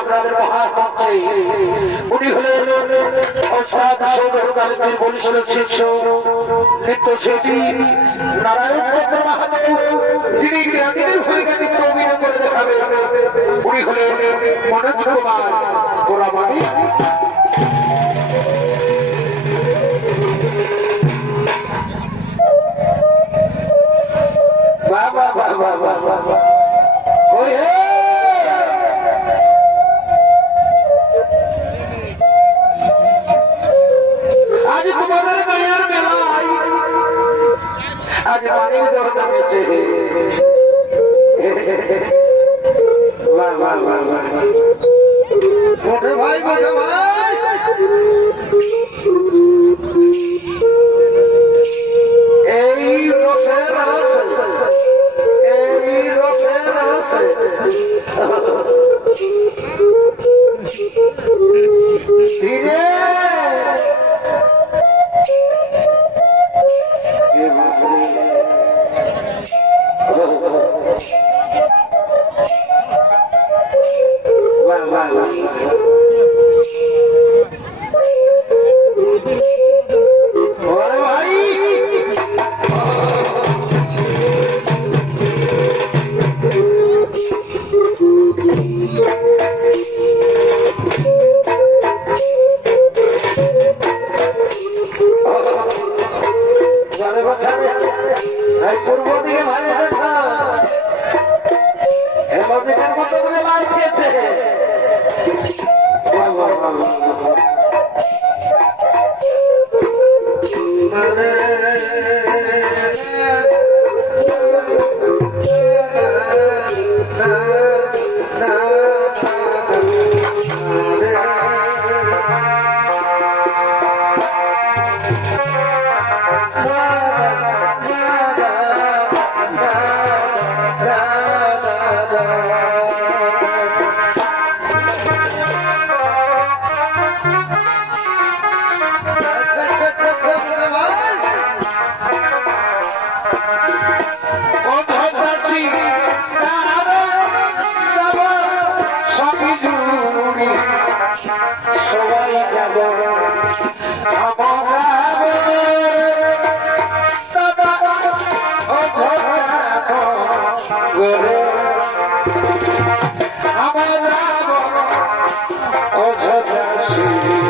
আপনাদের মহামন্ত্রী উনি হলেন বলিষ্ঠ শিষ্য নৃত্যশিল্পী নারায়ণ চন্দ্র মাহাতো, যিনি গ্রামীণের ভূমিকা নৃত্য অভিনয় করে দেখাবেন। উনি হলেন মনোজ কুমার গোড়ামানি। বাবা বাবা বাবা ওই আজ তোমাদের গায়ের মেলায় আজ পানির জল জমেছে। মোটে ভাই মোটে ভাই এই রসের রসে এই রসের রসে ধীরে পূর্ব দিকে ভালো হেমদিনের মতো করে লাল খেয়েছে। সবাই যাব ঘরে আমার অযোধ্যা সেখানে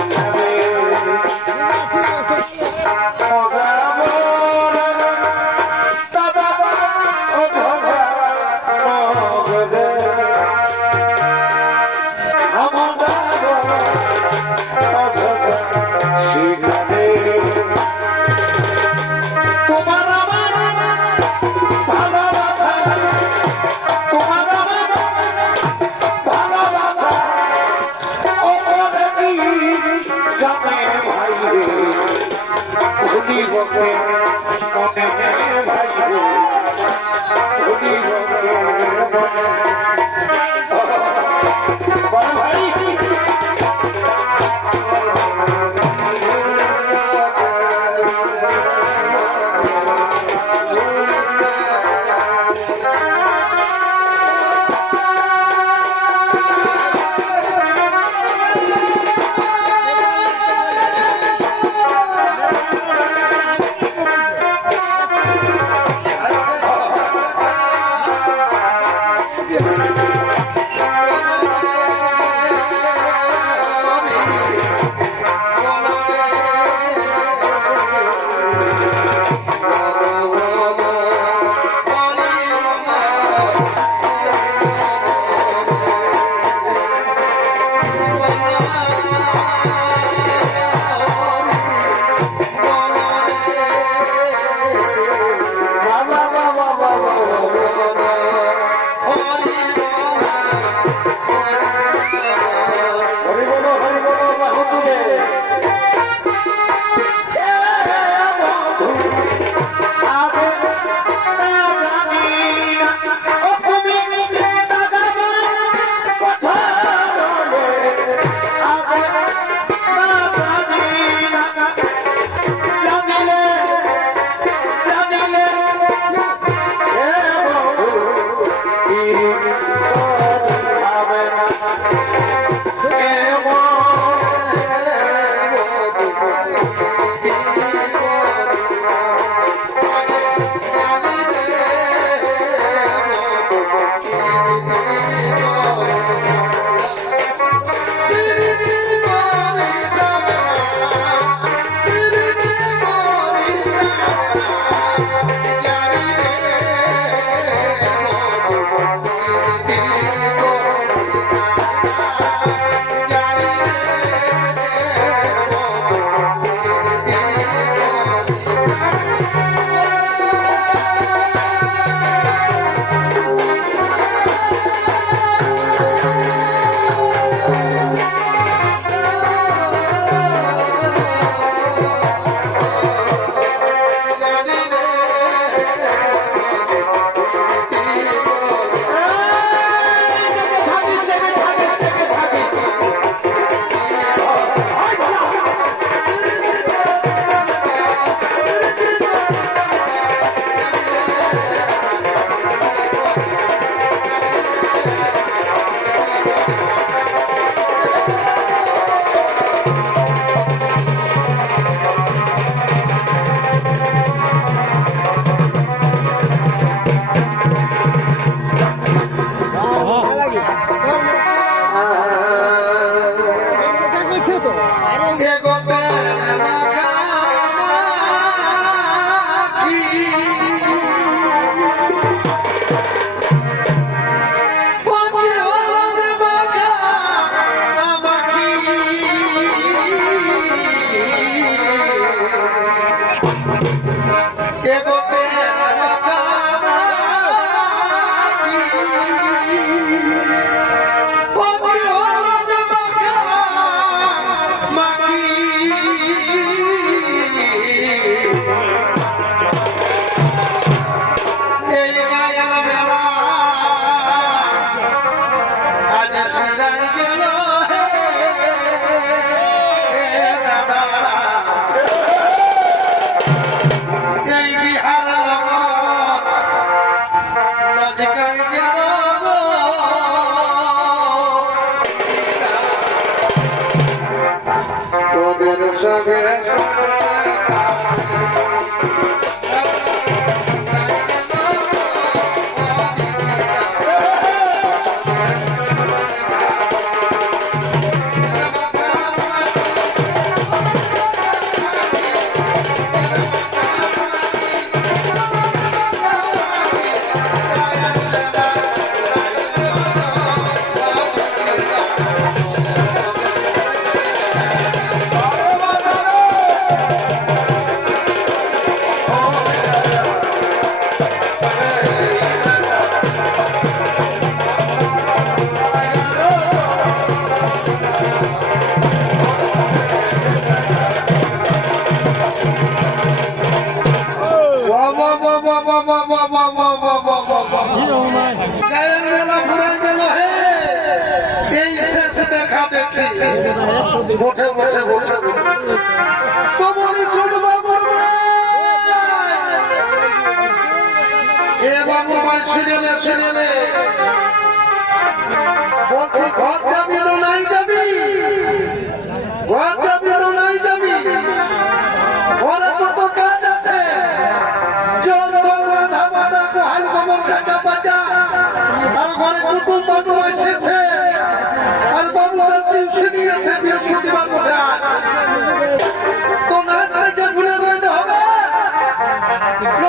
বসে বসে বসে তোমারই শুনবা বলবে এ বাবু ভাই শুনে বলছি ঘর যাবি না নাই যাবি ঘর যাবি না নাই যাবি ঘরে কত কাজ আছে জল জল রাধা বাধা গোহাল গোবর খাজা বাজা আর ঘরে কুটুম বাটুম এসেছে আর বাবুরা শুনি আছে বৃহস্পতিবার কোঠা তো নাচ থেকে ঘুরে রইতে হবে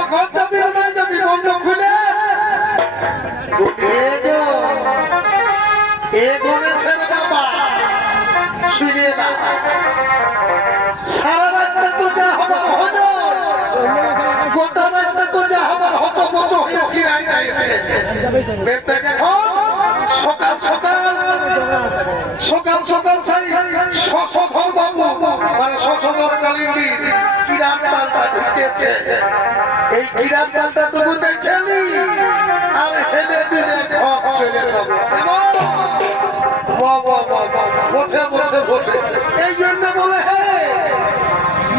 ঘর যাবি না নাই যাবি বন্ধ খুলে গণেশের বাবা শুনে না সারা রাতটা তো যা হবার হলো গোটা রাতটা তো যা হবার হতো মতো হয়ে ফিরাই সকাল সেই শশধর বাবু মানে শশধর কালিন্দির কিরাম ডালটা ঢুকেছে এই কিরাম ডালটা টুকু দেখেলি আর হেলে দিলে ঘর চলে যাবে এই জন্য বলে হে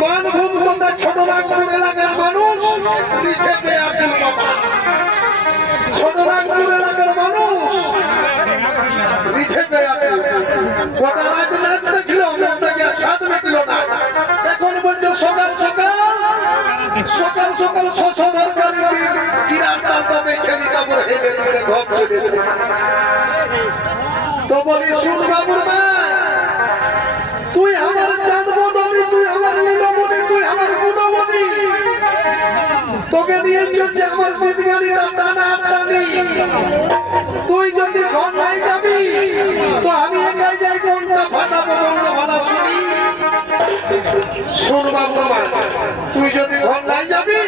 মানভূম তথা ছোট নাগপুর এলাকার মানুষ ঋষেকে আব্দুল বাবা ছোট নাগপুর এলাকার মানুষ ঋষেকে গোটা রাত নাচ দেখলো আপনাকে স্বাদ মেটল না এখন বলছে সকাল শশধর কালিন্দির কিরাম ডালটা দেখে তারপর হেলে দিলে ঘর চলে যাবে তো বলি শুন বাবুর মা তুই আমার চাঁদ বদনি তুই আমার লীলমণি তুই আমার গুণমণি তোকে নিয়ে চলছে আমার জিদগানিটা টানা টানি তুই যদি ঘর নাই যাবি তো আমি একাই যাই কোনটা ফাটাবো বন্ধ ভালো শুনি শুন বাবুর মা তুই যদি ঘর নাই যাবি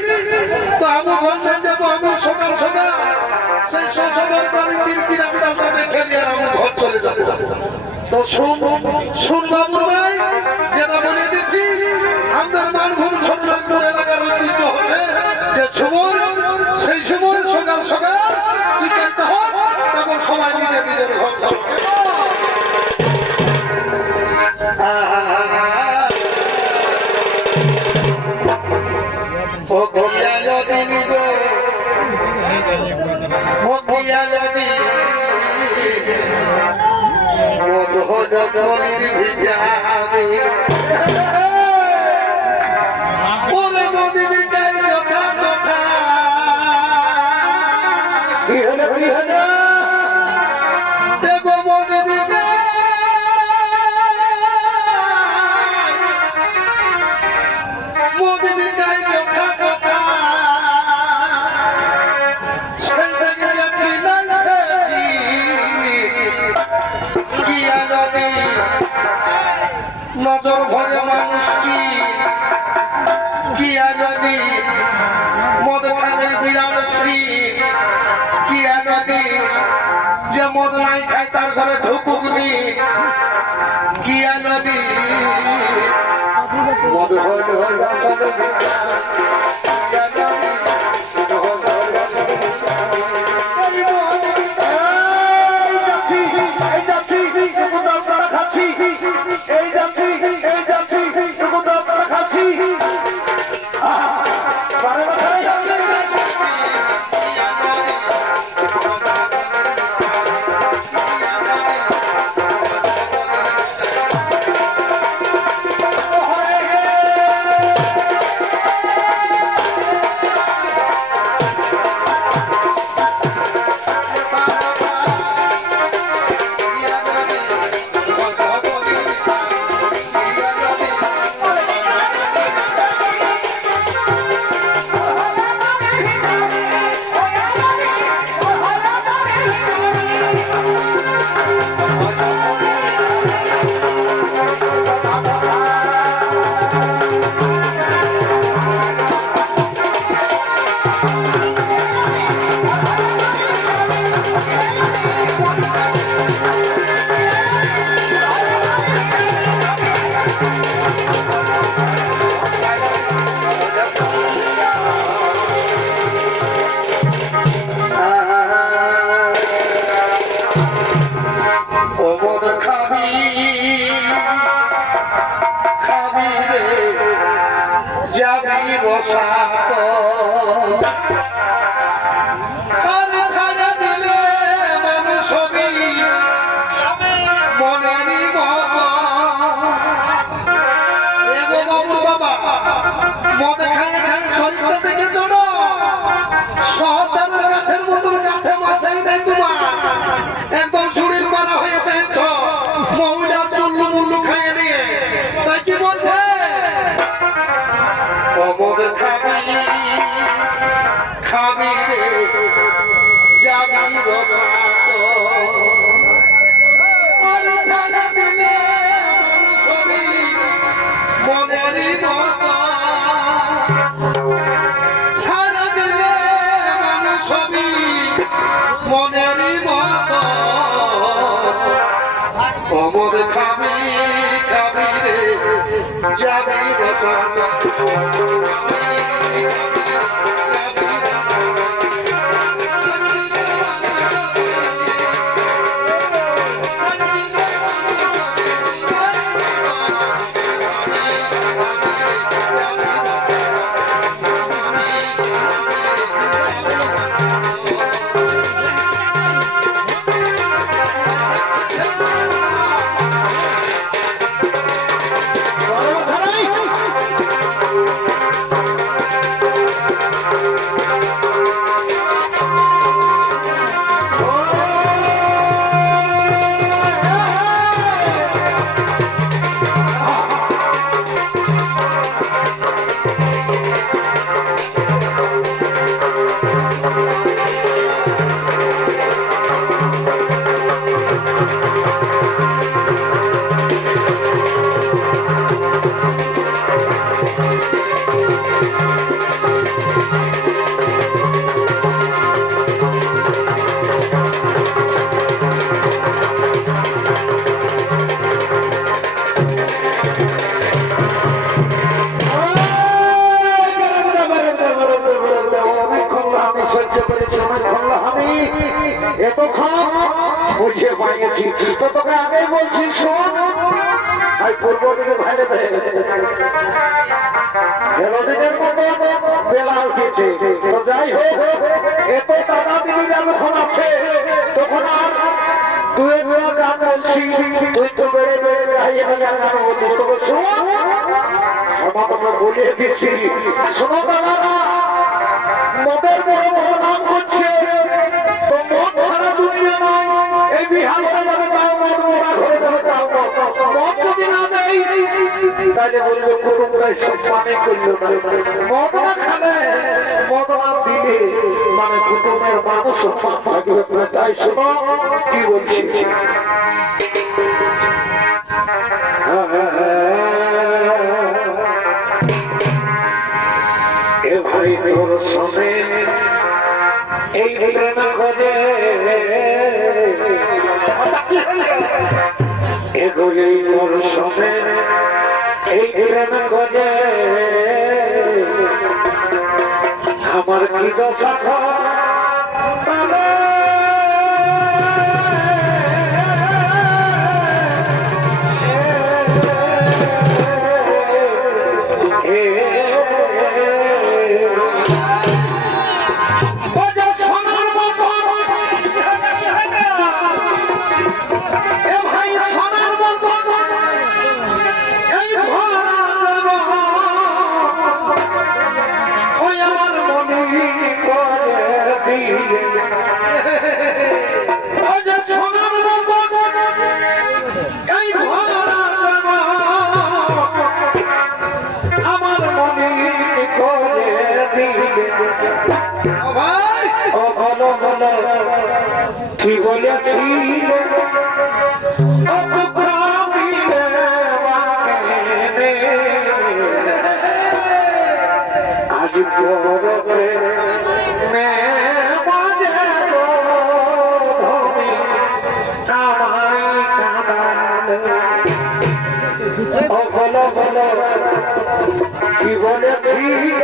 তো আমি ঘর নাই যাবো আমি সকাল সেই শশধর কালিন্দির কিরাম ডালটা দেখে নিয়ে আমি ঘর চলে যাবো তো শুন বাবুর ভাই যেটা বলে দিচ্ছি আমাদের মানভূম ছোট নাগপুর এলাকার ঐতিহ্য হচ্ছে যে ঝুমুর সেই ঝুমুর সকাল বিকেলটা হোক তারপর সবাই নিজের ঘর যাবে ও ঘুমিয়ালো দিনি গো ও ঘুমিয়ালো দিনি নজর ভরে মানুষটি কিয়া নদী মদ খালে বিরাট শ্রী কিয়া নদী যে মদ নাই খায় তার ঘরে ঢুকুক নি কিয়া নদী মদ হইলে এই যাচ্ছি খাচ্ছি খাবি রসাত আর ছাড়া দিলে মানুষ হবি মনেরই বাবা এগো বাবু বাবা মদ খায় খায় শরীরটা দেখে চলো সহতারের গাছের মতন গাছে মাসাই নাই তোমার একদম চুরির মারা হয়ে পেয়েছ মহিলা চুল্লু মুল্লু খাইয়ে দিয়ে তাই কি বলছে মদ খাবি খাবি রে যাবি রসাত আর ছাড়া দিলে মানুষ হবি মনেরই মতো ছাড়া দিলে মানুষ হবি মনেরই মতো মদ খাবি খাবি রে যাবি রসাত বুঝে পাইছি তো তোকে আগেই বলছি শোন ভাই পূর্ব দিকে ভাইরে দিনের মতো বেলা উঠেছে তো যাই হোক এত দাদা দিদি যখন আছে তখন আর দুয়ে দুয়ে গান বলছি তুই তো বেড়ে বেড়ে গাইয়ে গান বলছিস তোকে শোন আমার তোকে বলিয়ে দিচ্ছি শোনো দাদারা মদের বড় বড় নাম করছে তো মদ সারা দুনিয়া নয় এই বিহার হয়ে যাবে তাও মদ মোড়া ঘরে যাবে তাও মদ যদি না দেয় তাহলে বলবে কুটুমরাই সম্মানে করলো না মদ না খাবে মদ না দিলে মানে কুটুমের মানুষ সম্মান থাকবে না তাই শোনো কি বলছি এ ভাই তোর সঙ্গে এই প্রেম করে এগোলে তোর সঙ্গে এই প্রেম করে আমার কি দশা কি বলেছিল আজ কি বলেছিল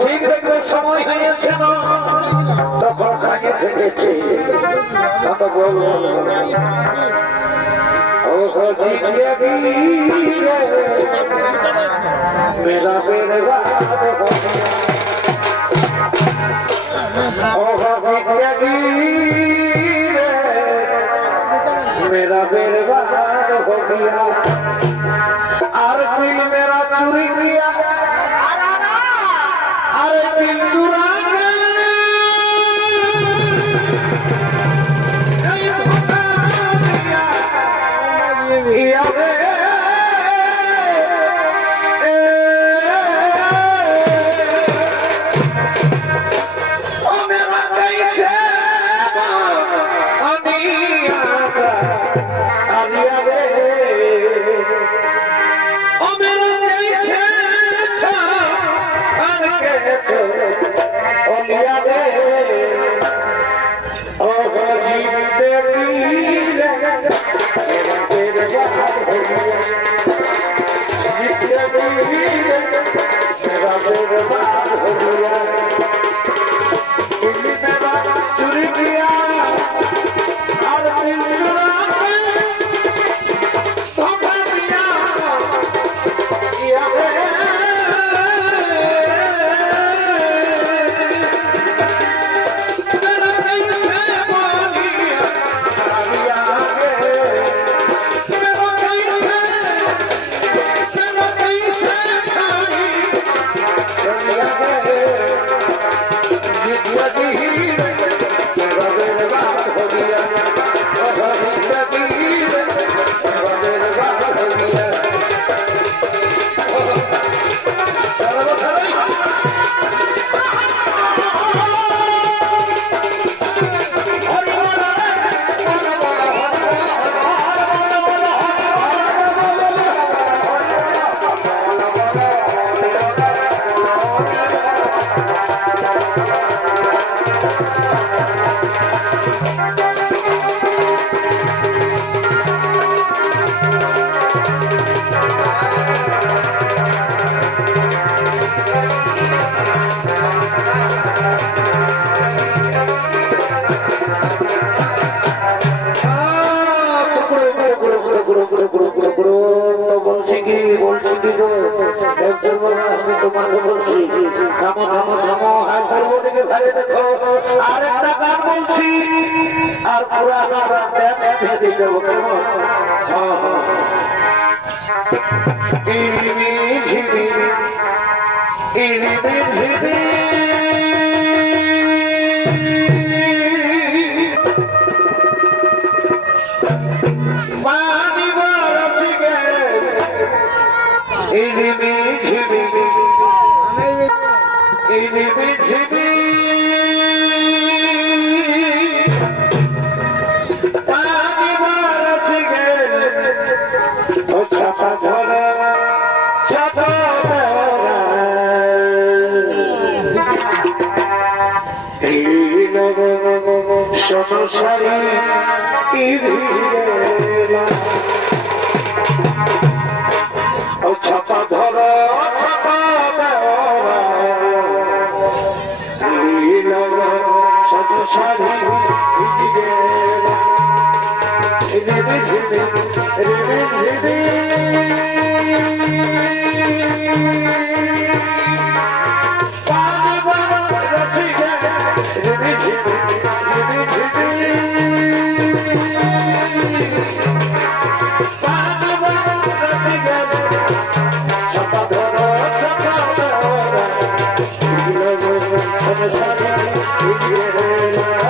ঠিক দেখবে সময় হয়েছে না তখন খাইয়ে ফেলেছে বলবো मेरा बेरवा मेरा बेरबाद हो गया और दिल मेरा चुरी किया अरे दिल चुरा Ini পানি বরসি গেল ইনিমি ঝিমি ইনিমি ঝিমি পানি বরসি গেল ও ছাপা ধরা ছাপা ধরা সমসারি ও ছাপা ধরা ছাপা ধরা সমসারি Sorry,